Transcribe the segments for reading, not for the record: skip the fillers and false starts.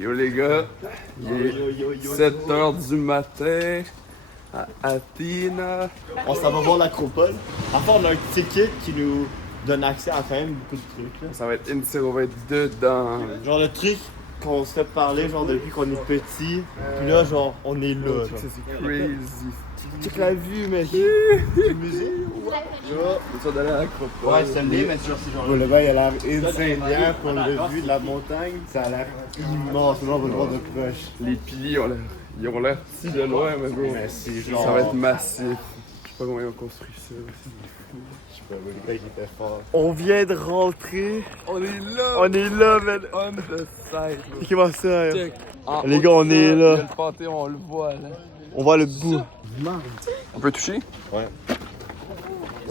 Yo les gars, il est 7h du matin à Athènes. On s'en va voir l'acropole. Enfin, on a un ticket qui nous donne accès à quand même beaucoup de trucs. Là. Ça va être insane, on va être dedans. Genre le truc qu'on se fait parler genre depuis qu'on est petit. Puis là, genre, on est là. Ça c'est crazy. Check la vue, mec. Du musée. C'est ça d'aller à l'acropole. Ouais, c'est l'est, mais c'est genre. Le gars, il a l'air insane. Hier, qu'on l'a vu de la montagne, ça a l'air immense. Là, on va le voir de proche. Les piliers ils ont l'air si de loin, mais bro. Mais c'est genre. Ça va être massif. Je sais pas comment ils ont construit ça. Je sais pas, le gars, il était fort. On vient de rentrer. On est là! On est là, man. On the side, bro. Comment ça, hein? Check. Les gars, on est là. Le Panthéon, on le voit là. On voit le bout. On peut toucher? Ouais.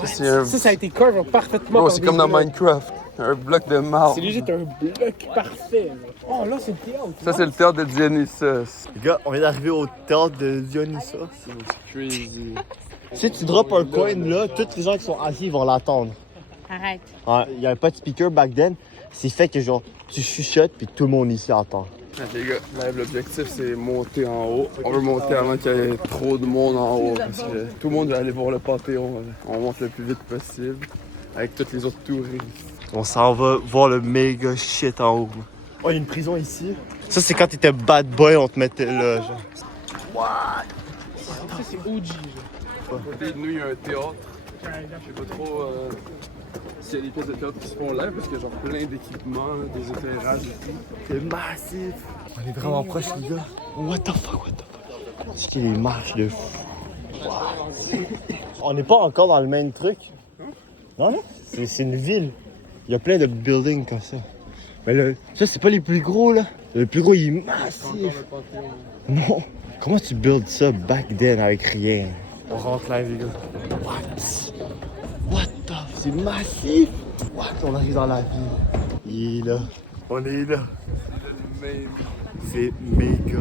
Ça a été curve parfaitement. Bro, c'est comme dans Minecraft. Un bloc de marbre. C'est legit un bloc parfait. Là. Oh là, c'est le théâtre. Ça, c'est le théâtre de Dionysos. Les gars, on vient d'arriver au théâtre de Dionysos. C'est crazy. Si tu drops un coin là, tous les gens qui sont assis vont l'entendre. Arrête. Ouais, il n'y avait pas de speaker back then. C'est fait que genre, tu chuchotes puis tout le monde ici entend. Les gars, là, l'objectif c'est monter en haut. On veut monter avant qu'il y ait trop de monde en haut parce que tout le monde va aller voir le Panthéon. On monte le plus vite possible avec tous les autres touristes. On s'en va voir le méga shit en haut. Oh, il y a une prison ici. Ça, c'est quand t'étais bad boy, on te mettait là, genre. Ça, c'est OG. À côté de nous, il y a un théâtre. Je sais pas trop s'il y a des pièces de théâtre qui se font live parce qu'il y a genre plein d'équipements, des éclairages et tout. C'est massif. On est vraiment proche, les gars. What the fuck. C'est qu'il y a des marches de fou. Wow. On n'est pas encore dans le même truc. Non. C'est une ville. Il y a plein de buildings comme ça. Mais ça, c'est pas les plus gros, là. Le plus gros, il est massif. Non. Comment tu builds ça back then avec rien? On rentre là, les gars. What the... C'est massif! What? On arrive dans la ville. Il est là. On est là. C'est méga.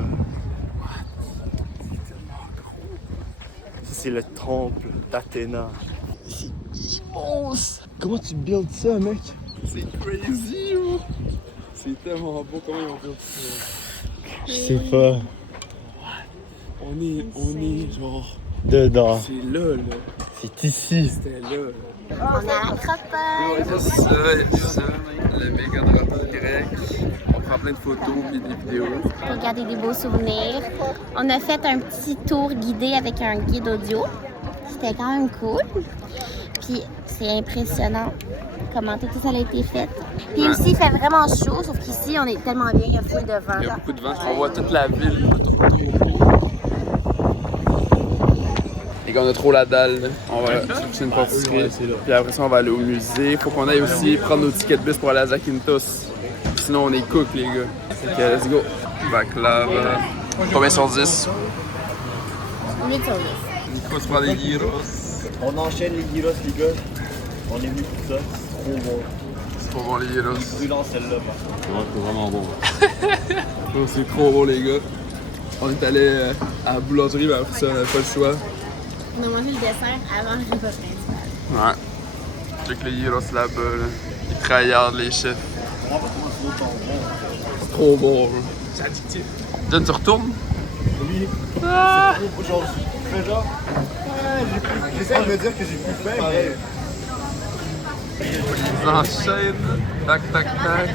What? C'est tellement gros. Ça, c'est le temple d'Athéna. C'est immense! Comment tu builds ça, mec? C'est crazy, bro! C'est tellement beau, comment ils ont fait ça? Je sais pas. On est genre... Dedans. C'est là. C'est ici. C'était là. On a l'acropole. C'est ça, le méga drapeau grec. On prend plein de photos et des vidéos. Pour garder des beaux souvenirs. On a fait un petit tour guidé avec un guide audio. C'était quand même cool. Puis c'est impressionnant comment tout ça a été fait. Puis aussi, il fait vraiment chaud, sauf qu'ici, on est tellement bien, il y a full de vent. Il y a beaucoup de vent. On voit toute la ville tout autour. Les gars, on a trop la dalle. Là. On va chercher une pâtisserie. Puis après ça, on va aller au musée. Faut qu'on aille aussi prendre nos tickets de bus pour aller à Zakynthos. Sinon, on est cook, les gars. Ok, let's go. Baklava. Combien sur 10? 8 sur 10. Nico, tu prends des gyros. On enchaîne les gyros, les gars. On est venu pour ça. C'est trop bon. C'est trop bon, les gyros. Brûlant celle-là, par contre. Ouais, c'est vraiment bon. Oh, c'est trop bon, les gars. On est allé à la boulangerie, mais après ça, on n'avait pas le choix. On a mangé le dessert avant le repas principal. Ouais. Check les gyros là-bas, là. Ils travaillent les chefs. C'est trop bon, bro. C'est addictif. John, tu retournes? Oui. C'est trop aujourd'hui. Fais genre. J'essaie de me dire que j'ai plus faim, mais. Ils enchaînent. Tac, tac, tac.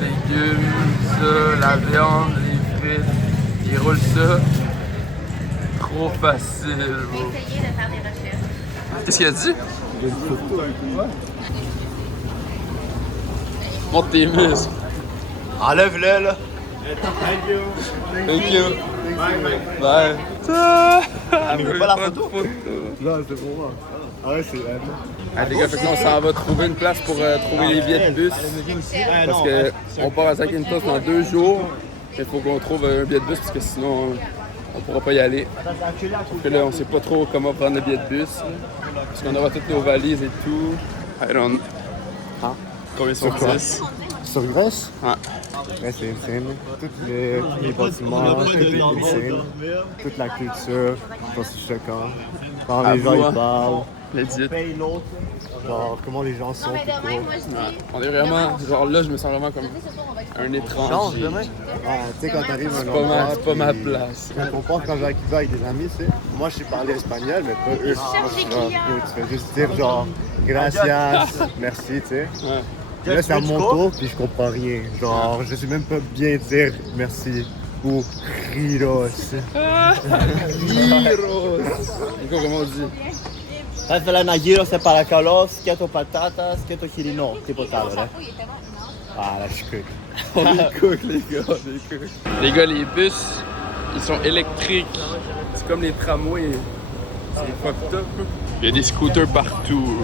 Légumes, ça, la viande, les frites. Ils roulent ça. Trop facile, bro. Essayez de faire des recherches. Qu'est-ce qu'il a dit? J'ai une photo avec moi. Montre tes muscles. Enlève-le, là. Thank you. Bye. Mais veut pas la photo? Non, c'est pour moi. Ah ouais, c'est vrai. Ah, les gars, fait que là, on s'en va trouver une place pour trouver les billets de bus. Parce qu'on part à Zakynthos dans 2 jours. Il faut qu'on trouve un billet de bus parce que sinon on pourra pas y aller. Sauf que là, on sait pas trop comment prendre le billet de bus. Parce qu'on aura toutes nos valises et tout. I don't... Hein? Combien sont 10? Sur Grèce? Ouais. Ouais, c'est insane. Tous les bâtiments, tout est insane. Toute la culture, je pense que c'est choquant. Quand les gens ils parlent, Legit. paye l'autre. Genre, comment les gens sont. Mais tout demain, court. moi, je dis. Ouais. On est vraiment, genre là, je me sens vraiment comme un étranger. Ah, tu sais, quand t'arrives à un C'est pas endroit, c'est pas ma puis- place. Quand on part, quand j'ai à Cuba avec des amis, tu sais, moi je sais parler espagnol, mais pas eux. cherche des Genre, clients. tu fais juste dire genre, gracias, merci, tu sais. Ouais. Puis là, c'est à mon tour, puis je comprends rien. Genre, je sais même pas bien dire merci ou riros. Gyros! C'est quoi, comment on dit? Vai falar na gyros é para calos, quieto patatas, quieto chirino. Tipo tal, né? Ah, là, je suis cook. On est cook, les gars, on est cook. Les gars, les bus, ils sont électriques. C'est comme les tramways. C'est fucked up. Il y a des scooters partout.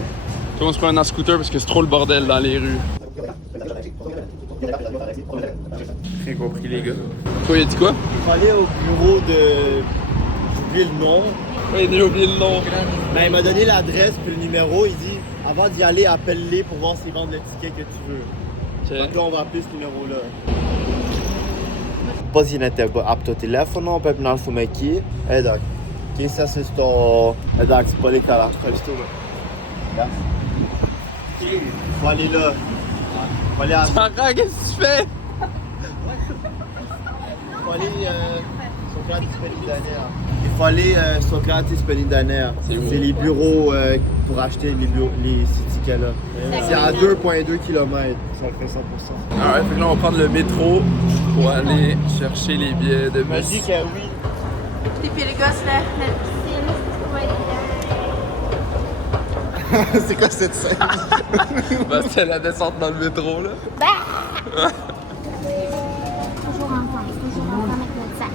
Tout le monde se prend en scooter parce que c'est trop le bordel dans les rues. Rien compris, les gars. Toi, il a dit quoi? Il fallait au bureau de. J'ai oublié le nom. Ouais, il a oublié le nom. Ben, il m'a donné l'adresse puis le numéro. Il dit avant d'y aller, appelle-les pour voir s'ils vendent le ticket que tu veux. Donc là, on va appeler ce numéro-là. Pozinete apto telefono, pe prin alfumeki. Edak. Chestia se sto. Edak, spăli cara. Da? Faut aller là. Faut aller à. Sarah, qu'est-ce que tu fais? Faut aller Socrates Penindanea. Il faut aller Socrates Penindanea. C'est où? C'est les bureaux pour acheter ces tickets-là. C'est à 2,2 km. Ça le fait 100%. Ah ouais, fait que là, on va prendre le métro pour aller chercher les billets de Il m'a bus. dit que oui. Et puis les gosses, la piscine, ouais. C'est quoi cette scène? Bah, c'est la descente dans le métro, là. Toujours ensemble avec notre sac.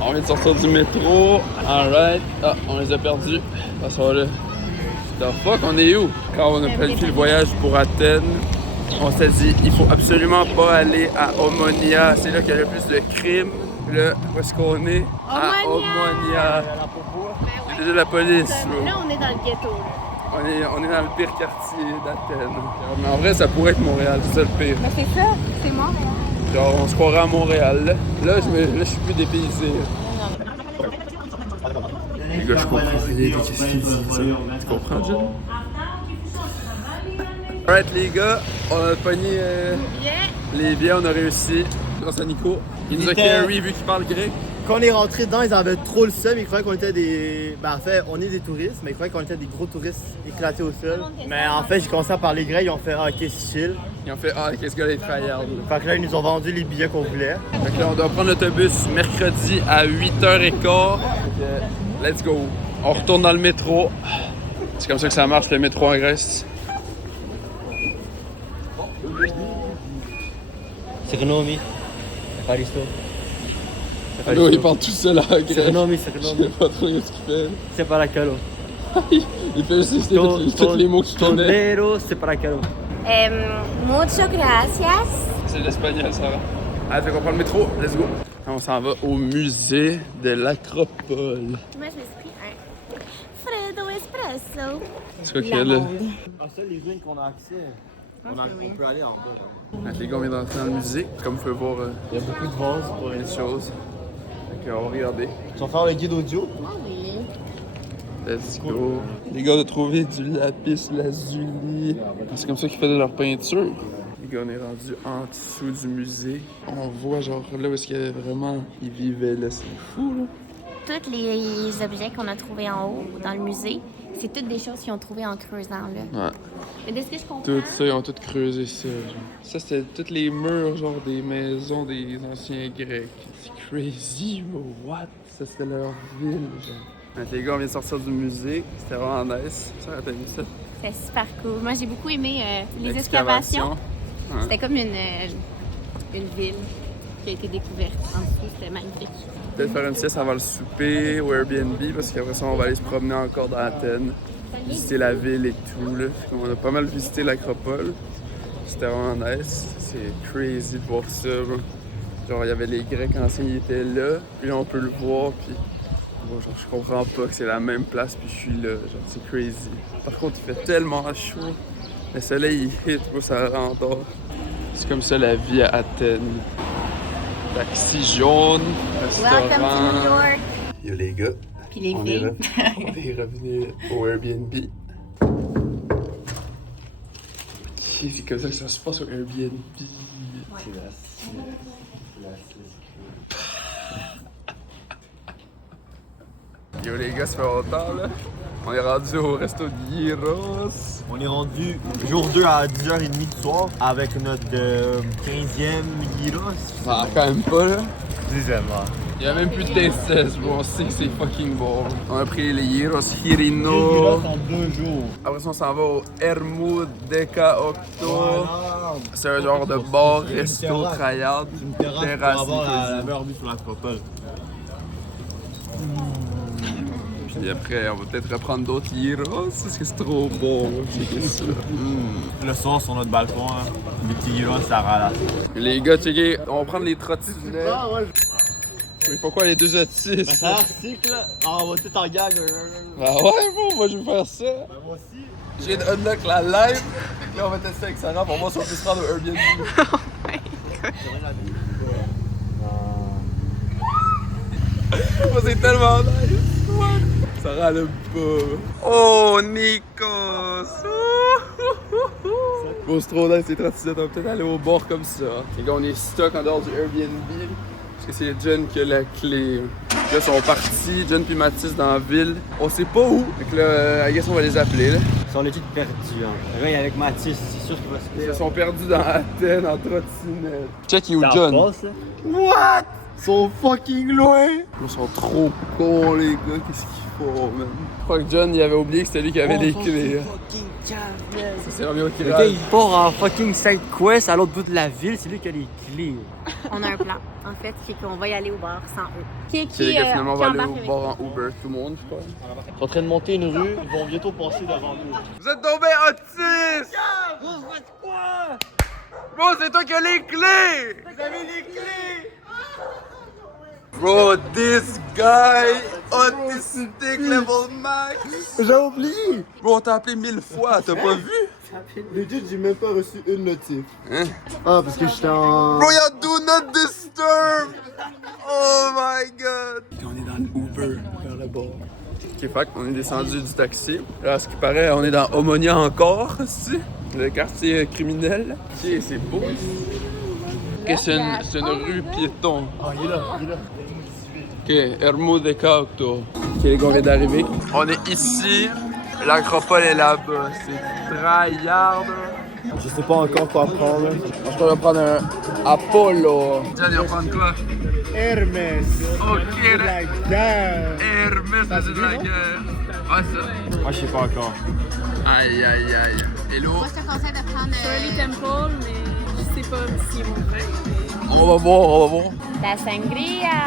On vient de sortir du métro. Alright. Ah, on les a perdus. Passons là. The fuck, on est où? Quand on a planifié le voyage pour Athènes, on s'est dit, il faut absolument pas aller à Omonia. C'est là qu'il y a le plus de crimes. Là, où est-ce qu'on est? À Omonia. C'est déjà la police, bro. Là, on est dans le ghetto. Là. On est dans le pire quartier d'Athènes. Mais en vrai, ça pourrait être Montréal, c'est ça le pire. Mais c'est ça, c'est moi. Genre, on se croirait à Montréal. Là, je suis plus dépaysé. Les gars, je comprends rien de qu'est-ce qu'ils disent. Tu comprends, Jen? Alright, les gars, on a pogné les billets, on a réussi. Grâce à Nico. Il nous a carry vu qu'il parle grec. Quand on est rentré dedans, ils avaient trop le seum. Ils croyaient qu'on était des. Ben, en fait, on est des touristes, mais ils croyaient qu'on était des gros touristes éclatés au sol. Mais en fait, j'ai commencé à parler grec. Ils ont fait ah, ok, c'est chill. Ils ont fait ah, qu'est-ce que les tryhards. Fait que là, ils nous ont vendu les billets qu'on voulait. Fait que là, on doit prendre l'autobus mercredi à 8h15. Let's go. On retourne dans le métro. C'est comme ça que ça marche, le métro en Grèce. Sirnomi. Paristo. Là, il parle tout seul en Grèce. Sirnomi, Je sais Sirnomi. pas trop ce qu'il fait. C'est pas la calo. Il fait juste tous les mots qu'il connaît. Tolero, c'est pas la calo. Mucho gracias. C'est l'espagnol, ça va. Allez, fait qu'on prend le métro. Let's go. On s'en va au musée de l'Acropole. Moi, je me suis pris un Fredo Espresso. C'est quoi qu'il y a là? Ah, ça, les ruines qu'on a accès. On peut aller en bas. Les gars, on vient d'entrer dans le musée. Comme vous pouvez voir, Il y a beaucoup de vases pour plein de choses. Fait qu'on va regarder. Tu vas faire le guide audio? Ah oui. Let's go. Les gars, on a trouvé du lapis lazuli. C'est comme ça qu'ils faisaient leur peinture. Les gars, on est rendu en dessous du musée. On voit genre là où est-ce qu'il y avait vraiment... Ils vivaient là, c'est fou là. Tous les objets qu'on a trouvés en haut dans le musée, c'est toutes des choses qu'ils ont trouvées en creusant là. Ouais. Mais de ce que je comprends, Tout ça, ils ont tout creusé ça. Genre. Ça, c'était tous les murs genre des maisons des anciens Grecs. C'est crazy, bro. What? Ça, c'était leur ville, genre. Ouais, les gars, on vient de sortir du musée. C'était vraiment nice. Ça, t'as vu ça? c'est super cool. Moi, j'ai beaucoup aimé les L'excavation. excavations. Ouais. C'était comme une ville qui a été découverte en dessous. C'était magnifique. Peut-être faire une sieste avant le souper ou Airbnb parce qu'après ça, on va aller se promener encore dans Athènes, visiter la ville et tout. Là. On a pas mal visité l'Acropole. C'était vraiment nice. C'est crazy de voir ça. Bro. Genre, il y avait les Grecs anciens, ils étaient là. Puis là, on peut le voir. Puis bon, genre, je comprends pas que c'est la même place. Puis je suis là. Genre, c'est crazy. Par contre, il fait tellement chaud. Le soleil, il hit. Bro, ça rendort. C'est comme ça la vie à Athènes. Taxi jaune, Welcome to New restaurant. York. Yo les gars, Puis les On filles. on est revenu au Airbnb. Ok, c'est comme ça que ça se passe au Airbnb. Yo les gars, ça fait longtemps là. On est rendu au resto de Gyros. On est rendu jour 2 à 10h30 du soir avec notre 15e gyros. Ah, quand même pas là. 10e, ouais. Il y a même plus de taste, bro. On sait que c'est fucking bon. On a pris les Gyros Hirino. Gyros en 2 jours. Après ça, on s'en va au Hermou Deca Octo. Voilà. C'est un genre de bar, resto, terrasse. tryout. Une terrasse pour avoir la meilleure vue sur l'acropole. Puis après, on va peut-être reprendre d'autres gyros parce que c'est trop bon. Checker ça. Le soir sur notre balcon, hein, les petits gyros, ça ralasse. Les gars, checker, on va prendre les trottinettes. Ah ouais, Il faut quoi, les deux autistes? ça recycle là. Ah, on va tout en gag. Bah ouais, bon, moi je vais faire ça. Moi aussi. Je viens de unlock la live. Là, on va tester avec Sarah pour voir si on peut se prendre un Airbnb. Oh, c'est tellement nice. Sarah, elle aime pas. Oh, Nikos. Bon, c'est trop nice, ces trottinettes. On va peut-être aller au bord comme ça. Les gars, on est stock en dehors du Airbnb. Parce que c'est Jen qui a la clé. Là, ils sont partis, Jen puis Mathis dans la ville. On sait pas où. Fait que là, I guess on va les appeler. Là. Ils sont legit perdus. Hein. Le gars, il est avec Mathis, c'est sûr qu'il va se Ils perdre. se sont perdus dans Athènes en trottinette. Check, you T'en John. passes, là? What? Ils sont fucking loin. Ils sont trop cons, les gars. Qu'est-ce qu'ils font, man? Je crois que John, il avait oublié que c'était lui qui avait les clés. Fucking cave, Ça, c'est Romeo qui le gars, il part en fucking side quest à l'autre bout de la ville, c'est lui qui a les clés. On a un plan. En fait, c'est qu'on va y aller au bar sans eux. Qui les gars, finalement, on va aller embarque au avec bar nous? en Uber, tout le monde, je crois. Ils sont en train de monter une rue, ils vont bientôt passer devant nous. Vous êtes tombés autistes! Quoi? Bro, c'est toi qui as les clés! Vous avez les clés! Bro, this guy, autistic level max! J'ai oublié! Bro, on t'a appelé 1000 fois, t'as pas vu? Legit, j'ai même pas reçu une notif. Hein? Ah, parce que j'étais en. Bro, y'a Do Not Disturb! Oh my god! Et on est dans l'Uber vers le bord. Ok, fait qu'on est descendu du taxi. Là, à ce qui paraît, on est dans Omonia encore, aussi. Le quartier criminel. Ok, c'est beau ici. Ok, c'est une rue piéton. Ah, il est là, il est là. Ok, Hermou de Cauto. Ok, les gars, on vient d'arriver. On est ici. L'acropole est là-bas. C'est tryhard. Je sais pas encore quoi prendre. Je crois qu'on va prendre un Apollo. Tiens, il va prendre quoi? Hermès. Ok, La guerre. Hermès, c'est de la guerre. Ah, ça. Moi, je sais pas encore. Aïe, aïe, aïe. Hello. Moi, je te conseille de prendre Shirley Temple, mais je sais pas si ils vont le faire. On va voir, on va voir. la sangria.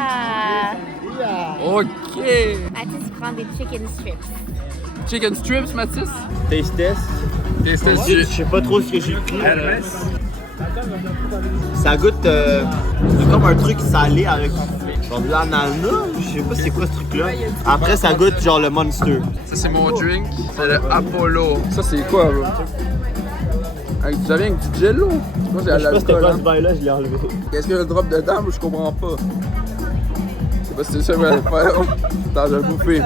Ok. Mathis prend des chicken strips. Chicken strips, Mathis? Taste test. Qu'est-ce que Je sais pas trop ce que j'ai pris. Ça goûte c'est comme un truc salé avec genre de l'ananas. Je sais pas c'est quoi ce truc là. Après ça goûte genre le Monster. Ça, c'est mon drink. C'est le Apollo. Ça, c'est quoi, bro? Avec, ça vient avec du jello. Je sais pas si c'est à Je sais pas c'était l'alcool, quoi hein. ce bail là, je l'ai enlevé. Qu'est-ce qu'il y a le drop dedans? Moi, je comprends pas. Je sais pas si c'est ça que vous allez faire. Attends, je vais le bouffer.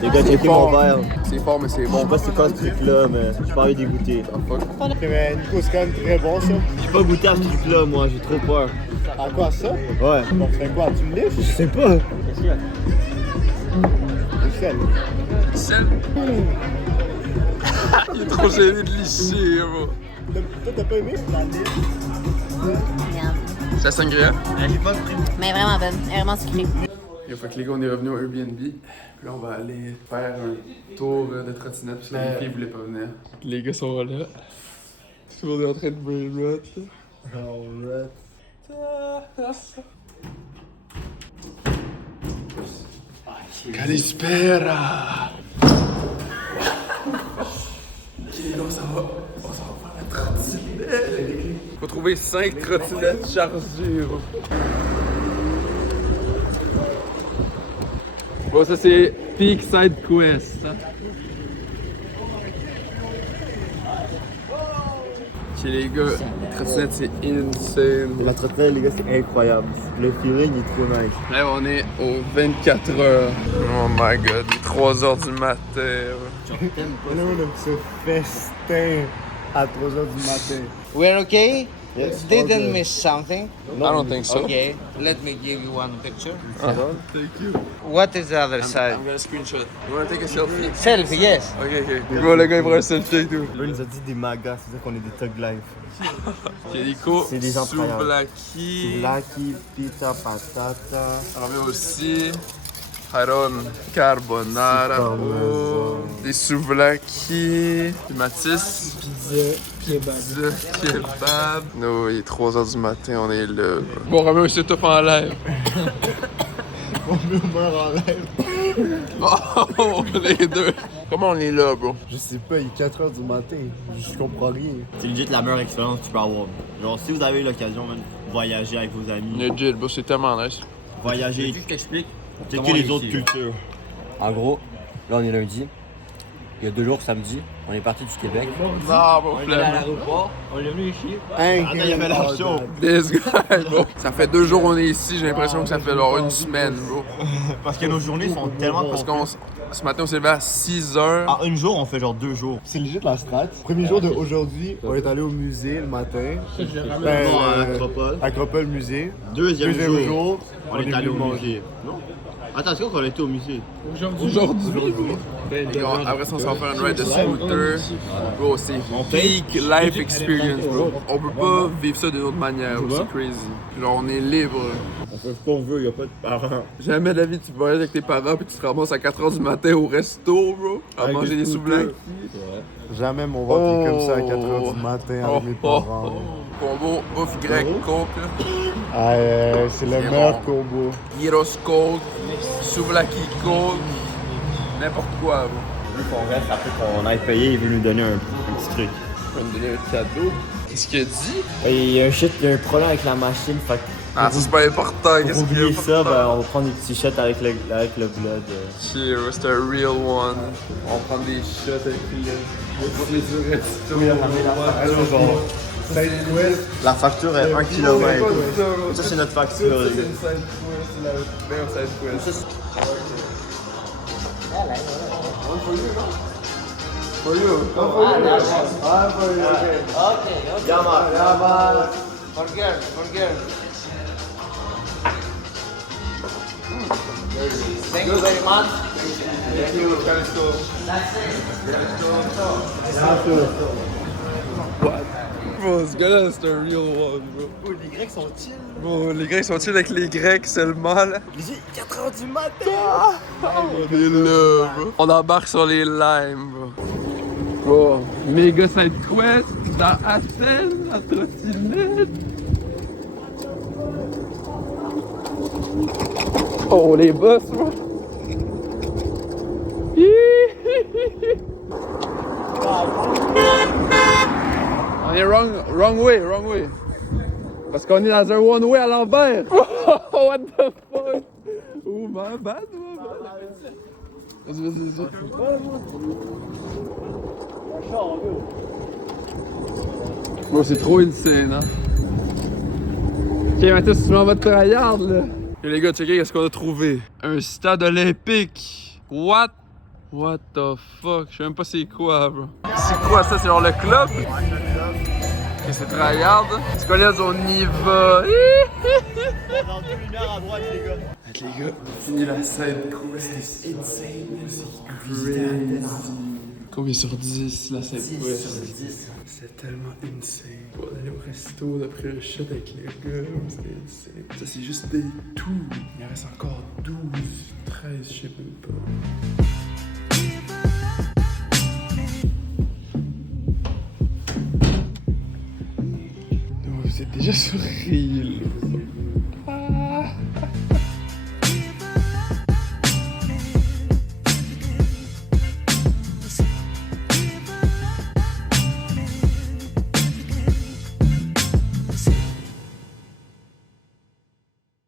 Les gars, checké mon verre. C'est fort, mais c'est Je bon. sais pas c'est quoi ce truc là, mais j'ai pas envie d'y goûter. Mais Nico, c'est quand même très bon ça. J'ai pas goûté à ce truc là moi, j'ai trop peur. À quoi ça? Ouais. On fait quoi? Tu me liches? Je sais pas. Du sel. Sel? Il est trop gêné de licher, bro. Toi, t'as pas aimé? Merde. C'est la sangria? J'ai pas pris. Mais vraiment bonne, vraiment sucrée. Et fait que les gars, on est revenu au Airbnb. Puis là, on va aller faire un tour de trottinette parce que les filles voulaient pas venir. Les gars sont là. Tout le monde est en train de brainrot. Calispera! Ok, là, on s'en va faire la trottinette. Faut trouver 5 trottinettes chargées. Bon, ça c'est Peak Side Quest. Hein? Ok les gars, trottinette c'est insane. La trottinette, les gars, c'est incroyable. Le feeling est trop nice. Là on est aux 24 heures. Oh my god, il est 3 heures du matin. Là, on a ce festin à 3 h du matin. We're okay? Yes, Didn't all good. miss something? I don't think so. Okay, let me give you one picture. Thank you. What is the other side? I'm gonna screenshot. You wanna take a selfie? Selfie, yes. Ok. Bro, le gars il prend un selfie avec nous. Là, il nous a dit des magas, c'est-à-dire qu'on est des thug life. Kéliko, C'est des employeurs. Souvlaki. Lucky, pizza, patata. On avait aussi Haron Carbonara, Super maison. des souvlaki, des Matisse, Kebab. kebab. No, il est 3 h du matin, on est là. Bon, Roméo, c'est tout en live. On meurt en live. Oh, les deux. Comment on est là, bro? Je sais pas, il est 4 h du matin. Je comprends rien. C'est legit la meilleure expérience que tu peux avoir. Genre, si vous avez l'occasion, man, voyager avec vos amis, Legit, bro, c'est tellement nice. voyager, Je t'explique. checker les autres cultures. En gros, là on est lundi. Il y a 2 jours, samedi, on est parti du Québec. Non, bro, On est allé à flemme. l'aéroport, on est venu ici. Attends, il y avait la show. This guy, bro. Ça fait 2 jours qu'on est ici, j'ai l'impression que ça fait genre une semaine, bro. Parce que nos journées sont tellement Parce qu'on ce matin, on s'est levé à 6 h. En un jour, on fait genre 2 jours. C'est legit la strat. Premier jour d'aujourd'hui, on est allé au musée le matin. Non, à l'Acropole. Acropole musée. Deuxième jour, on est allé venu au manger. musée. Non? Attends, est-ce qu'on était au musée? Aujourd'hui, bro. Et après ça, on s'en fait un ride de scooter. Bro, c'est peak life experience, bro. On peut pas vivre ça d'une autre manière, bro. C'est crazy. Genre, on est libre. On fait ce qu'on veut, y a pas de parents. Jamais de la vie, tu voyages avec tes parents puis tu te ramasses à 4 h du matin au resto, bro. À Avec manger des des scooters. souvlaki. Jamais mon ventre est comme ça à 4 h du matin avec mes parents. Combo bouffe grec, coke, là. Ah, c'est le C'est meilleur bon. combo. Gyros coke, souvlaki coke, n'importe quoi, bro. Vu qu'on reste après qu'on aille payer, il veut nous donner un petit truc. On va me donner un cadeau. Qu'est-ce qu'il a dit? Il y a un problème avec la machine, fait que Ah, ça c'est pas important. Qu'est-ce pour qu'il y a oublier ça, important? ben, on va prendre des petits shots avec le blood. Cheers, c'est un real one. On va prendre des shots avec les du resto. La facture est 1 km. Ça, c'est notre facture. Ça, les c'est gars. une side quest, c'est la meilleure side quest. For you. Thank you very much. Thank you, Calisto. What? Bro, ce gars-là, c'est un real one, bro. Les Grecs sont chill. Bro, les Grecs sont chill avec les Grecs seulement, là. Il est 4 h du matin. On est là, bro. On embarque sur les limes, bro. Bro, méga side quest dans Athènes, la trottinette. Oh, les boss, bro. On est wrong way. Parce qu'on est dans un one way à l'envers. What the fuck? Oh, my bad. Vas-y. Bro, c'est trop insane, hein? Ok, maintenant, si tu m'en vas de tryhard, là. Et les gars, checkez qu'est-ce qu'on a trouvé. Un stade olympique. What the fuck? Je sais même pas c'est quoi, bro. C'est quoi ça? C'est genre le club? Ok, c'est tryhard. C'est quoi là, on y va? Dans 1 heure à droite, les gars. Les gars, on finit la scène. C'est insane. C'est crazy. Combien sur 10 la scène? 10 sur 10. C'est tellement insane. On allait au resto, d'après le shot avec les gars, c'est insane. Ça, c'est juste des tout. Il en reste encore 12, 13, je sais même pas. Non, vous êtes déjà sur Reel.